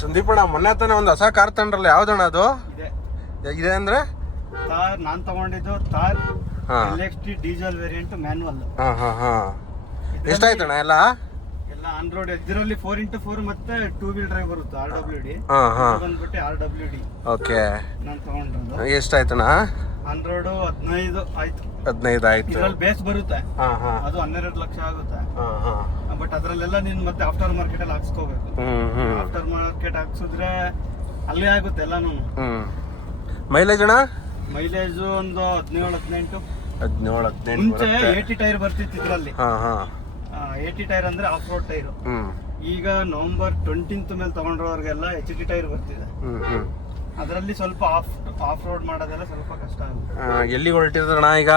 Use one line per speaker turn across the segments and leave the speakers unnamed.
ಸಂದೀಪಣ್ಣ ಮೊನ್ನೆ ತಾನೆ ಒಂದು ಹೊಸ ಕಾರ್ ತಂಡ್ರಲ್ಲ ಯಾವ್ದಣ್ಣ ಅದು?
ಇದೆ.
ಇದೆ ಅಂದ್ರೆ?
ತಾರ್ ನಾನ್ ತಗೊಂಡಿದ್ದು ತಾರ್
ಹಾ.
ಡೀಸೆಲ್ ವೇರಿಯಂಟ್ ಮ್ಯಾನುವಲ್
ಹಾ ಹಾ ಹಾ. ಎಷ್ಟಾಯ್ತಣ್ಣ ಎಲ್ಲ?
ಎಲ್ಲ ಆನ್ ರೋಡ್ ಇದರಲ್ಲಿ ಫೋರ್ ಇಂಟು ಫೋರ್ ಮತ್ತೆ ಟೂ ವೀಲ್ ಡ್ರೈವ್ ಬರುತ್ತೆ ಆರ್ ಡಬ್ಲ್ಯೂ ಡಿ
ಹಾ ಹಾ.
ಬಂದ್ಬಿಟ್ಟು ಆರ್ ಡಬ್ಲ್ಯೂ ಡಿ
ಓಕೆ.
ನಾನು ತಗೊಂಡಿರೋದು.
ಎಷ್ಟಾಯ್ತಣ್ಣ?
ಆನ್ ರೋಡ್ ಹದಿನೈದು ಆಯ್ತು.
ಹದಿನೈದು ಆಯ್ತು.
ಇದ್ರಲ್ಲಿ ಬೇಸ್ ಬರುತ್ತೆ.
ಹಾ ಹಾ.
ಅದು ಹನ್ನೆರಡು ಲಕ್ಷ ಆಗುತ್ತೆ.
ಹಾ ಹಾ.
ಬಟ್ ಅದ್ರಲ್ಲೆಲ್ಲ ನೀನ್ ಮತ್ತೆ ಆಫ್ಟರ್ ಮಾರ್ಕೆಟ್ ಅಲ್ಲಿ ಹಾಕ್ಸ್ಕೋಬೇಕು. ಆಫ್ಟರ್ ಮಾರ್ಕೆಟ್ ಹಾಕ್ಸಿದ್ರೆ ಅಲ್ಲೇ ಆಗುತ್ತೆ ಎಲ್ಲಾನು.
ಮೈಲೇಜ್ ಅಣ್ಣ?
ಮೈಲೇಜ್ ಒಂದು ಹದಿನೇಳು ಹದಿನೆಂಟು.
ಹದಿನೇಳು ಹದಿನೆಂಟು
ಮುಂಚೆ ಏಟಿ ಟೈರ್ ಬರ್ತಿತ್ತು ಇದ್ರಲ್ಲಿ. ಏಟಿ ಟೈರ್ ಅಂದ್ರೆ ಆಫ್ ರೋಡ್ ಟೈರ್ ಈಗ ನವೆಂಬರ್ ಟ್ವೆಂಟಿಂತ್ ಮೇಲೆ ತಗೊಂಡ್ರವ್ರಿಗೆಲ್ಲ ಎಚ್ ಟಿ ಟೈರ್ ಬರ್ತಿದೆ. ಅದರಲ್ಲಿ ಸ್ವಲ್ಪ ಆಫ್ ಆಫ್ ರೋಡ್ ಮಾಡೋದೆಲ್ಲ ಸ್ವಲ್ಪ ಕಷ್ಟ ಆಗುತ್ತೆ.
ಎಲ್ಲಿ ಎಲ್ಲಿಗೆ ಹೊರಟಿರೋಣ ಈಗ?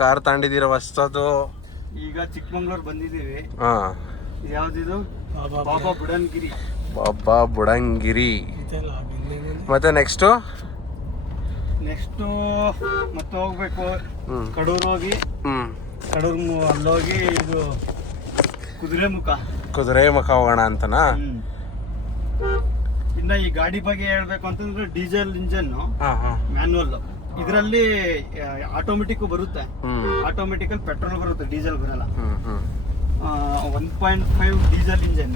ಕಾರ್ ತಗೊಂಡಿದ್ದೀರ ಹೊಸದು?
ಈಗ ಚಿಕ್ಕಮಂಗ್ಳೂರ್ ಬಂದಿದೀವಿ
ಹಾ.
ಇದು ಯಾವ್ದಿದು ಬಾಬಾ ಬುಡನ್ಗಿರಿ.
ಬಾಬಾ ಬುಡಂಗಿರಿ ಮತ್ತೆ ನೆಕ್ಸ್ಟು
ನೆಕ್ಸ್ಟ್ ಮತ್ತೆ ಹೋಗ್ಬೇಕು.
ಹ್ಮ್.
ಕಡೂರ್ ಹೋಗಿ.
ಹ್ಮ್.
ಕಡೂರ್ ಮು- ಅಲ್ಲೋಗಿ ಇದು ಕುದುರೆ ಮುಖ.
ಕುದುರೆ ಮುಖ ಹೋಗೋಣ ಅಂತನಾ?
ಹ್ಮ್. ಇನ್ನ ಈ ಗಾಡಿ ಬಗ್ಗೆ ಹೇಳ್ಬೇಕು ಅಂತಂದ್ರೆ ಡೀಸೆಲ್ ಇಂಜನ್
ಹಾ ಹಾ.
ಮ್ಯಾನ್ಯಲ್ ಇದರಲ್ಲಿ ಆಟೋಮೆಟಿಕ್ ಬರುತ್ತೆ.
ಆಟೋಮೆಟಿಕ್
ಅಲ್ಲಿ ಪೆಟ್ರೋಲ್ ಬರುತ್ತೆ ಡೀಸೆಲ್ ಬರಲ್ಲ. One point five diesel engine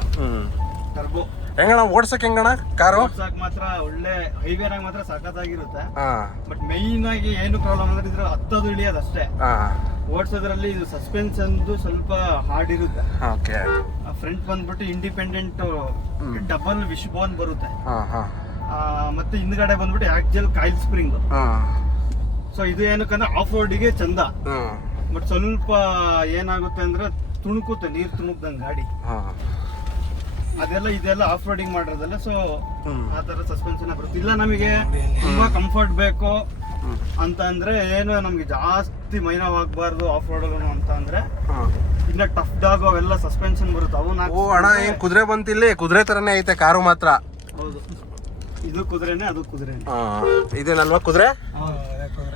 turbo
ಹೆಂಗಣ ಓಡ್ಸಕ್ ಹೆಂಗಣ ಕಾರು?
ಓಡ್ಸಕ್ ಮಾತ್ರ ಒಳ್ಳೆ ಹೈವೇ ಹೈವೇನಾಗ ಮಾತ್ರ ಸಖತ್ತಾಗಿರುತ್ತೆ. ಬಟ್ ಮೈನ್ ಆಗಿ ಏನು ಪ್ರಾಬ್ಲಮ್ ಅಂದ್ರೆ ಇದ್ರ ಹತ್ತೋದು ಇಳಿಯೋದು ಅಷ್ಟೇ. ಓಡ್ಸೋದ್ರಲ್ಲಿ ಇದು ಇದು ಸಸ್ಪೆನ್ಷನ್ ಸ್ವಲ್ಪ ಹಾರ್ಡ್ ಇರುತ್ತೆ.
ಓಕೆ
ಫ್ರಂಟ್ ಬಂದ್ಬಿಟ್ಟು ಇಂಡಿಪೆಂಡೆಂಟ್ ಡಬಲ್ ವಿಶ್ ಬೋನ್ ಬರುತ್ತೆ. ಮತ್ತೆ ಹಿಂದ್ಗಡೆ ಬಂದ್ಬಿಟ್ಟು ಆಕ್ಚುಲ್ ಕಾಯಿಲ್ ಸ್ಪ್ರಿಂಗ್ ಸೊ ಇದು ಏನಕ್ಕಂದ್ರೆ ಆಫ್ ರೋಡಿಗೆ ಚಂದ ಬಟ್ ಸ್ವಲ್ಪ ಏನಾಗುತ್ತೆ ಅಂದ್ರೆ ತುಣುಕುತ್ತೆ ನೀರ್ ತುಣುಕ್ದಂಗ್ ಗಾಡಿ. ಅದೆಲ್ಲ ಇದೆಲ್ಲ ಆಫ್ ರೋಡಿಂಗ್ ಮಾಡಿರೋದಲ್ಲ ಸೊ
ಆತರ
ಆ ತರ ಸಸ್ಪೆನ್ಷನ್ ಬರುತ್ತೆ. ಇಲ್ಲ ನಮಗೆ ತುಂಬಾ ಕಂಫರ್ಟ್ ಬೇಕು ಅಂತ ಅಂದ್ರೆ ಏನು ನಮ್ಗೆ ಜಾಸ್ತಿ ಮೈನವಾಗಬಾರ್ದು ಆಫ್ ರೋಡ್ ಅಂತ ಅಂದ್ರೆ. ಇನ್ನ ಟಫ್ ಡಾಗ್ ಅವೆಲ್ಲ ಸಸ್ಪೆನ್ಷನ್ ಬರುತ್ತೆ. ಅವು
ಅಣ್ಣ ಏನ್ ಕುದುರೆ ಬಂತಿಲ್ಲ ಕುದುರೆ ತರನೇ ಐತೆ ಕಾರು ಮಾತ್ರ.
ಹೌದು. ಇದು ಕುದುರೆನೆ ಅದು
ಕುದುರೆ ಇದೇನಲ್ವಾ ಕುದುರೆ?
ಕುದುರೆ.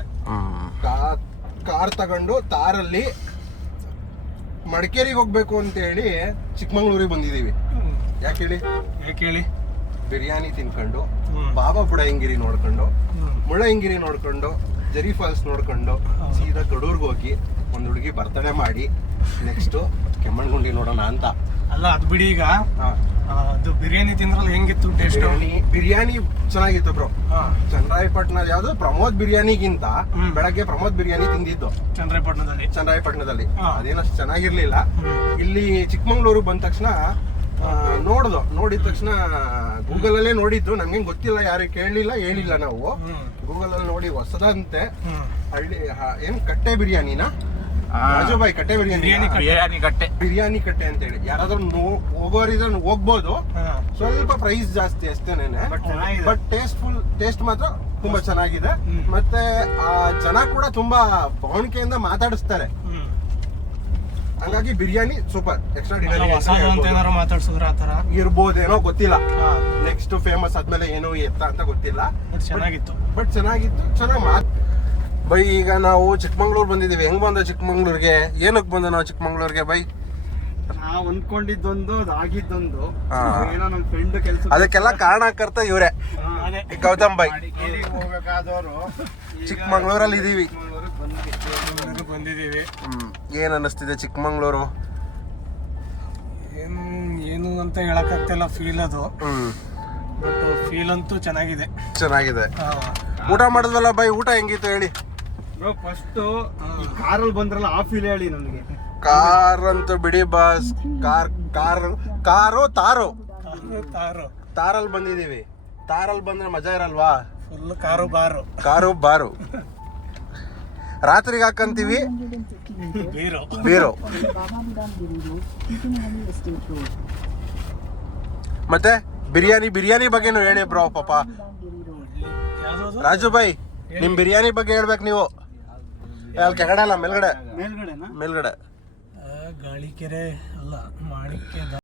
ಕಾರ್ ತಗೊಂಡು ತಾರಲ್ಲಿ ಮಡಿಕೇರಿಗೆ ಹೋಗ್ಬೇಕು ಅಂತ ಹೇಳಿ ಚಿಕ್ಕಮಂಗ್ಳೂರಿಗೆ ಬಂದಿದೀವಿ ಯಾಕೆ ಹೇಳಿ?
ಯಾಕೆ ಹೇಳಿ?
ಬಿರಿಯಾನಿ ತಿನ್ಕೊಂಡು ಬಾಬಾ ಬುಡಯಂಗಿರಿ ನೋಡ್ಕೊಂಡು ಮುಳ್ಳಯಂಗಿರಿ ನೋಡ್ಕೊಂಡು ಜರಿ ಫಾಲ್ಸ್ ನೋಡ್ಕೊಂಡು ಸೀದಾ ಕಡೂರ್ಗೆ ಹೋಗಿ ಒಂದು ಹುಡುಗಿ ಬರ್ತಡೇ ಮಾಡಿ ನೆಕ್ಸ್ಟ್ ಕೆಮ್ಮಣ್ಗುಂಡಿ ನೋಡೋಣ ಅಂತ.
ಅಲ್ಲ ಅದು ಬಿಡಿ ಈಗ. ಅದು ಬಿರಿಯಾನಿ ತಿಂದ್ರಲ್ಲ ಹೆಂಗಿತ್ತು ಟೇಸ್ಟ್
ಬಿರಿಯಾನಿ ಚೆನ್ನಾಗಿತ್ತು ಬ್ರೋ ಚಂದ್ರಾಯಪಟ್ಟಣ ಯಾವ್ದು ಪ್ರಮೋದ್ ಬಿರಿಯಾನಿಗಿಂತ ಬೆಳಗ್ಗೆ ಪ್ರಮೋದ್ ಬಿರಿಯಾನಿ ತಿಂದಿದ್ದು. ಚಂದ್ರಾಯಪಟ್ಟಣದಲ್ಲಿ
ಚಂದ್ರಾಯಪಟ್ಟಣದಲ್ಲಿ.
ಅದೇನಷ್ಟು ಚೆನ್ನಾಗಿರ್ಲಿಲ್ಲ. ಇಲ್ಲಿ ಚಿಕ್ಕಮಂಗ್ಳೂರು ಬಂದ ತಕ್ಷಣ ನೋಡ್ದು. ನೋಡಿದ ತಕ್ಷಣ ಗೂಗಲ್ ಅಲ್ಲೇ ನೋಡಿದ್ದು. ನಮ್ಗೆ ಗೊತ್ತಿಲ್ಲ ಯಾರು ಕೇಳಲಿಲ್ಲ ಹೇಳಿಲ್ಲ ನಾವು. ಗೂಗಲ್ ಅಲ್ಲಿ ನೋಡಿ ಹೊಸದಂತೆ. ಹಳ್ಳಿ ಏನ್ ಕಟ್ಟೆ ಬಿರಿಯಾನಿನ? ರಾಜುಬಾಯಿ ಕಟ್ಟೆ ಬಿರಿಯಾನಿ
ಬಿರಿಯಾನಿ
ಕಟ್ಟೆ.
ಬಿರಿಯಾನಿ ಕಟ್ಟೆ ಅಂತ ಹೇಳಿ. ಯಾರಾದ್ರೂ ಹೋಗೋರಿದ್ರೆ ಹೋಗ್ಬೋದು. ಸ್ವಲ್ಪ ಪ್ರೈಸ್ ಜಾಸ್ತಿ ಅಷ್ಟೇನೆ
but taste
full tasteful taste ಮಾತ್ರ ತುಂಬಾ ಚೆನ್ನಾಗಿದೆ. ಮತ್ತೆ ಆ ಜನ ಕೂಡ ತುಂಬಾ ಬಾಣಿಕೆಯಿಂದ ಮಾತಾಡಿಸ್ತಾರೆ. ಹಂಗಾಗಿ ಬಿರಿಯಾನಿ ಸೂಪರ್ ಎಕ್ಸ್ಟ್ರಾ
ಮಾತಾಡ್ಸಿದ್ರ ಆ ತರ
ಇರ್ಬೋದೇನೋ ಗೊತ್ತಿಲ್ಲ. ನೆಕ್ಸ್ಟ್ ಫೇಮಸ್ ಆದ್ಮೇಲೆ ಏನೋ ಎತ್ತ ಅಂತ ಗೊತ್ತಿಲ್ಲ.
ಬಟ್ ಚೆನ್ನಾಗಿತ್ತು.
ಬಟ್ ಚೆನ್ನಾಗಿತ್ತು. ಚೆನ್ನಾಗಿ ಮಾತ್ ಬೈ ಈಗ ನಾವು ಚಿಕ್ಕಮಂಗ್ಳೂರು ಬಂದಿದ್ದೀವಿ. ಹೆಂಗ್ ಬಂದ ಚಿಕ್ಕಮಂಗ್ಳೂರಿಗೆ? ಏನಕ್ಕೆ ಬಂದ ನಾವು ಚಿಕ್ಕಮಂಗ್ಳೂರಿಗೆ ಬೈ?
ನಾವು ಅನ್ಕೊಂಡಿದ್ದೊಂದು ಆಗಿದ್ದೊಂದು. ಏನೋ ನಮ್ ಫ್ರೆಂಡ್ ಕೆಲಸ
ಅದಕ್ಕೆಲ್ಲ ಕಾರಣಕರ್ತ ಇವರೇ. ಗೌತಮ್ ಬೈ.
ಹೋಗಬೇಕಾದವರು
ಚಿಕ್ಕಮಂಗ್ಳೂರಲ್ಲಿ ಇದೀವಿ.
ಬಂದಿದೀವಿ
ಹ್ಮ್. ಏನ್ ಅನ್ನಿಸ್ತಿದೆ ಚಿಕ್ಕಮಂಗ್ಳೂರು?
ಏನು ಏನು ಅಂತ ಹೇಳಕ್ಕಾಗ್ತಿಲ್ಲ ಫೀಲ್ ಅದು. ಬಟ್ ಫೀಲ್ ಅಂತೂ ಚೆನ್ನಾಗಿದೆ.
ಚೆನ್ನಾಗಿದೆ. ಊಟ ಮಾಡಿದ್ವಲ್ಲ ಬೈ? ಊಟ ಹೆಂಗಿತ್ತು ಹೇಳಿ?
ಬ್ರೋ ಫಸ್ಟ್ ಈ ಕಾರಲ್ಲಿ ಬಂದ್ರಲ್ಲ ಆ ಫೀಲ್ ಹೇಳಿ ನನಗೆ.
ಕಾರ್ ಅಂತ ಬಿಡಿ ಬಸ್ ಕಾರ್ ಕಾರ್ ಕಾರು ತಾರು?
ತಾರೋ.
ತಾರಲ್ಲಿ ಬಂದಿದೀವಿ ತಾರಲ್ಲಿ ಬಂದ್ರೆ ಮಜಾ ಇರಲ್ವಾ?
Full car bar.
Car bar. ರಾತ್ರಿಗೆ ಹಾಕಂತೀವಿ?
ಬೀರು.
ಬೀರು. ಮತ್ತೆ ಬಿರಿಯಾನಿ ಬಿರಿಯಾನಿ ಬಗ್ಗೆನೂ ಹೇಳಿ ಬ್ರೋ ಪಾಪ. ರಾಜು ಬೈ ನಿಮ್ ಬಿರಿಯಾನಿ ಬಗ್ಗೆ ಹೇಳ್ಬೇಕು ನೀವು. ಅಲ್ಲಿ ಕೆಳಗಡೆ ಅಲ್ಲ ಮೇಲ್ಗಡೆ.
ಮೇಲ್ಗಡೆನಾ?
ಮೇಲ್ಗಡೆ.
ಗಾಳಿಕೆರೆ ಅಲ್ಲ ಮಾಣಿಕ್ಯ